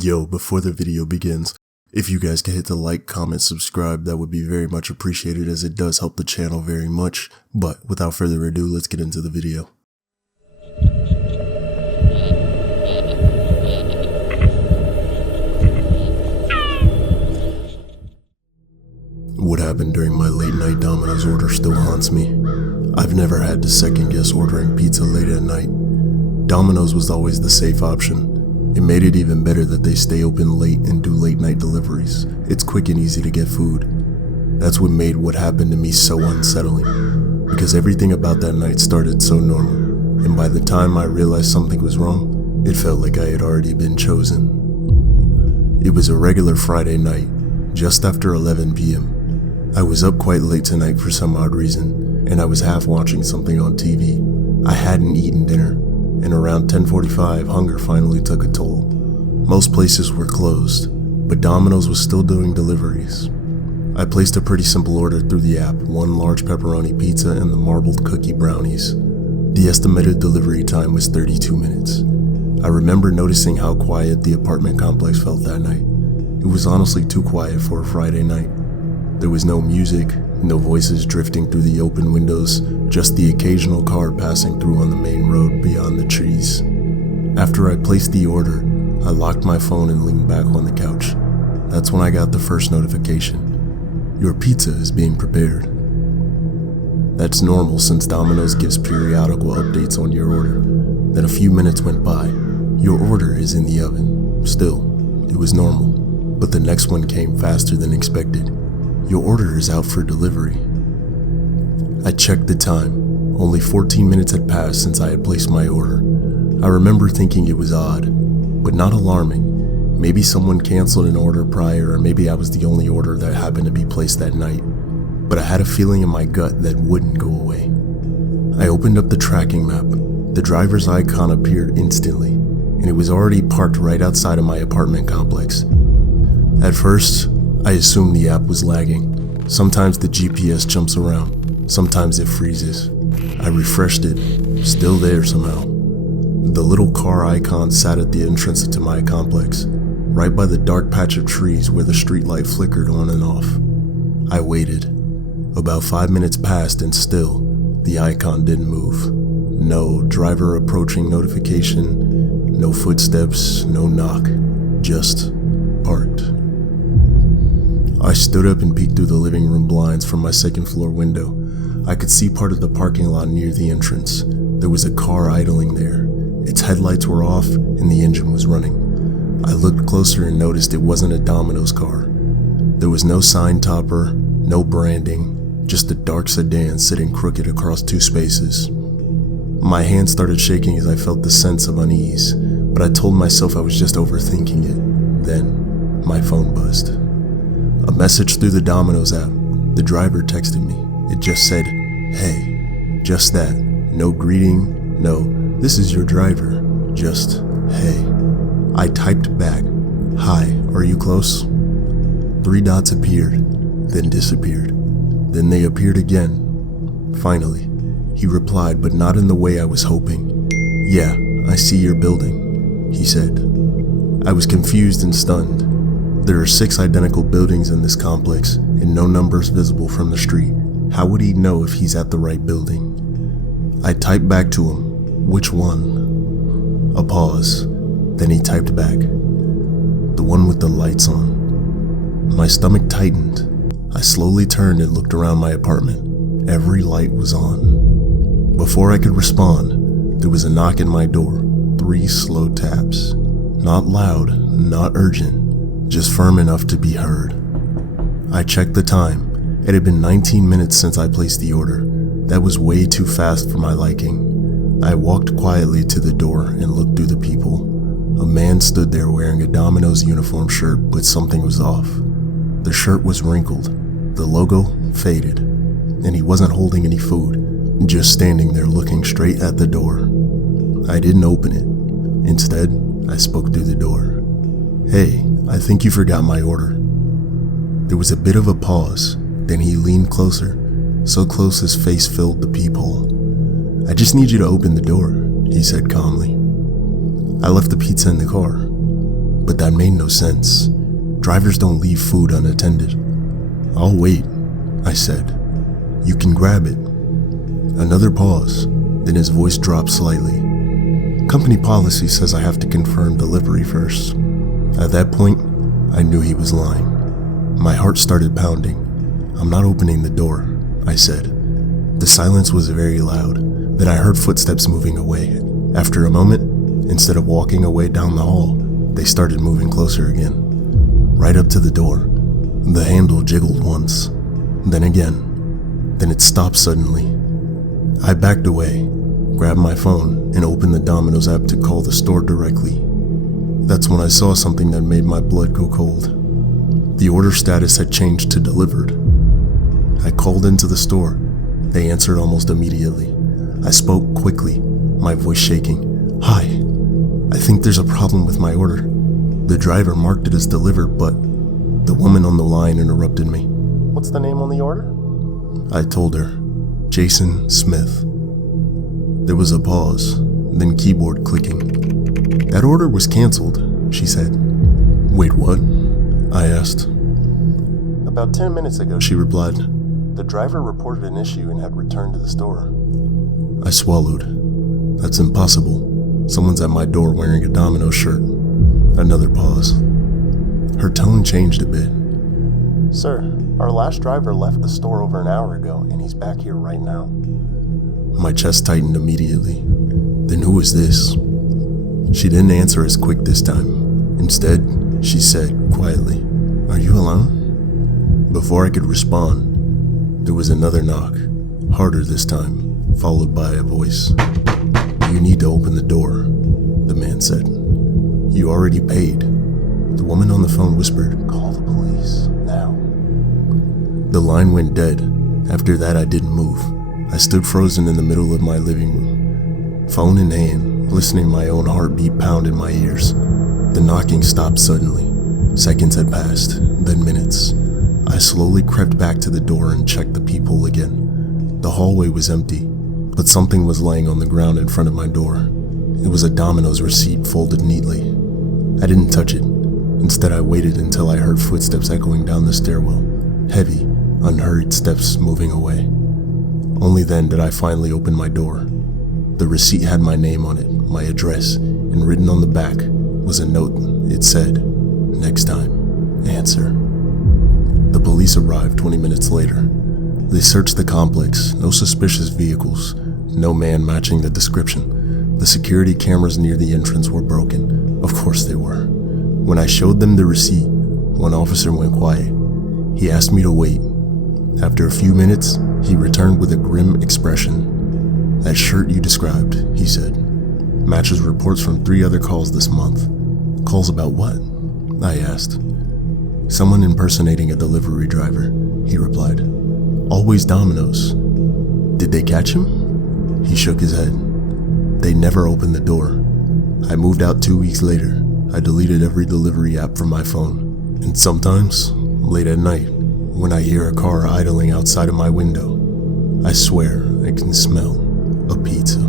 Yo, before the video begins, if you guys could hit the like, comment, subscribe, that would be very much appreciated as it does help the channel very much. But without further ado, let's get into the video. What happened during my late night Domino's order still haunts me. I've never had to second guess ordering pizza late at night. Domino's was always the safe option. It made it even better that they stay open late and do late night deliveries. It's quick and easy to get food. That's what made what happened to me so unsettling, because everything about that night started so normal, and by the time I realized something was wrong, it felt like I had already been chosen. It was a regular Friday night, just after 11 p.m. I was up quite late tonight for some odd reason, and I was half watching something on TV. I hadn't eaten dinner, and around 10:45, hunger finally took a toll. Most places were closed, but Domino's was still doing deliveries. I placed a pretty simple order through the app, one large pepperoni pizza and the marbled cookie brownies. The estimated delivery time was 32 minutes. I remember noticing how quiet the apartment complex felt that night. It was honestly too quiet for a Friday night. There was no music, no voices drifting through the open windows, just the occasional car passing through on the main road beyond the trees. After I placed the order, I locked my phone and leaned back on the couch. That's when I got the first notification. Your pizza is being prepared. That's normal since Domino's gives periodical updates on your order. Then a few minutes went by. Your order is in the oven. Still, it was normal. But the next one came faster than expected. Your order is out for delivery. I checked the time. Only 14 minutes had passed since I had placed my order. I remember thinking it was odd, but not alarming. Maybe someone canceled an order prior, or maybe I was the only order that happened to be placed that night. But I had a feeling in my gut that wouldn't go away. I opened up the tracking map. The driver's icon appeared instantly, and it was already parked right outside of my apartment complex. At first, I assumed the app was lagging. Sometimes the GPS jumps around, sometimes it freezes. I refreshed it, still there somehow. The little car icon sat at the entrance to my complex, right by the dark patch of trees where the streetlight flickered on and off. I waited. About 5 minutes passed and still, the icon didn't move. No driver approaching notification, no footsteps, no knock, just parked. I stood up and peeked through the living room blinds from my second floor window. I could see part of the parking lot near the entrance. There was a car idling there. Its headlights were off and the engine was running. I looked closer and noticed it wasn't a Domino's car. There was no sign topper, no branding, just a dark sedan sitting crooked across two spaces. My hand started shaking as I felt the sense of unease, but I told myself I was just overthinking it. Then, my phone buzzed. A message through the Domino's app. The driver texted me. It just said, "Hey." Just that. No greeting, no, "This is your driver." Just, "Hey." I typed back, "Hi, are you close?" 3 dots appeared, then disappeared. Then they appeared again. Finally, he replied, but not in the way I was hoping. "Yeah, I see your building," he said. I was confused and stunned. There are 6 identical buildings in this complex, and no numbers visible from the street. How would he know if he's at the right building? I typed back to him, "Which one?" A pause. Then he typed back, "The one with the lights on." My stomach tightened. I slowly turned and looked around my apartment. Every light was on. Before I could respond, there was a knock at my door. 3 slow taps. Not loud, not urgent. Just firm enough to be heard. I checked the time. It had been 19 minutes since I placed the order. That was way too fast for my liking. I walked quietly to the door and looked through the people. A man stood there wearing a Domino's uniform shirt, but something was off. The shirt was wrinkled, the logo faded, and he wasn't holding any food, just standing there looking straight at the door. I didn't open it. Instead, I spoke through the door. "Hey, I think you forgot my order." There was a bit of a pause, then he leaned closer, so close his face filled the peephole. "I just need you to open the door," he said calmly. I left the pizza in the car. But that made no sense. Drivers don't leave food unattended. "I'll wait," I said. "You can grab it." Another pause, then his voice dropped slightly. "Company policy says I have to confirm delivery first." At that point, I knew he was lying. My heart started pounding. "I'm not opening the door," I said. The silence was very loud. Then I heard footsteps moving away. After a moment, instead of walking away down the hall, they started moving closer again, right up to the door. The handle jiggled once, then again, then it stopped suddenly. I backed away, grabbed my phone, and opened the Domino's app to call the store directly. That's when I saw something that made my blood go cold. The order status had changed to delivered. I called into the store. They answered almost immediately. I spoke quickly, my voice shaking. "Hi, I think there's a problem with my order. The driver marked it as delivered, but..." The woman on the line interrupted me. "What's the name on the order?" I told her. "Jason Smith." There was a pause, then keyboard clicking. "That order was canceled," she said. "Wait, what?" I asked. "About 10 minutes ago," she replied. "The driver reported an issue and had returned to the store." I swallowed. That's impossible. Someone's at my door wearing a Domino shirt. Another pause. Her tone changed a bit. "Sir, our last driver left the store over an hour ago, and he's back here right now." My chest tightened immediately. Then who is this? She didn't answer as quick this time. Instead, she said quietly, "Are you alone?" Before I could respond, there was another knock, harder this time, followed by a voice. "You need to open the door," the man said. "You already paid." The woman on the phone whispered, "Call the police, now." The line went dead. After that, I didn't move. I stood frozen in the middle of my living room, phone in hand, listening my own heartbeat pound in my ears. The knocking stopped suddenly. Seconds had passed, then minutes. I slowly crept back to the door and checked the peephole again. The hallway was empty, but something was laying on the ground in front of my door. It was a Domino's receipt folded neatly. I didn't touch it. Instead, I waited until I heard footsteps echoing down the stairwell, heavy, unhurried steps moving away. Only then did I finally open my door. The receipt had my name on it, my address, and written on the back was a note. It said, "Next time, answer." The police arrived 20 minutes later. They searched the complex, no suspicious vehicles, no man matching the description. The security cameras near the entrance were broken. Of course they were. When I showed them the receipt, one officer went quiet. He asked me to wait. After a few minutes, he returned with a grim expression. "That shirt you described," he said, "matches reports from 3 other calls this month." "Calls about what?" I asked. "Someone impersonating a delivery driver," he replied. "Always Domino's." "Did they catch him?" He shook his head. "They never opened the door. I moved out 2 weeks later. I deleted every delivery app from my phone. And sometimes, late at night, when I hear a car idling outside of my window, I swear I can smell a pizza."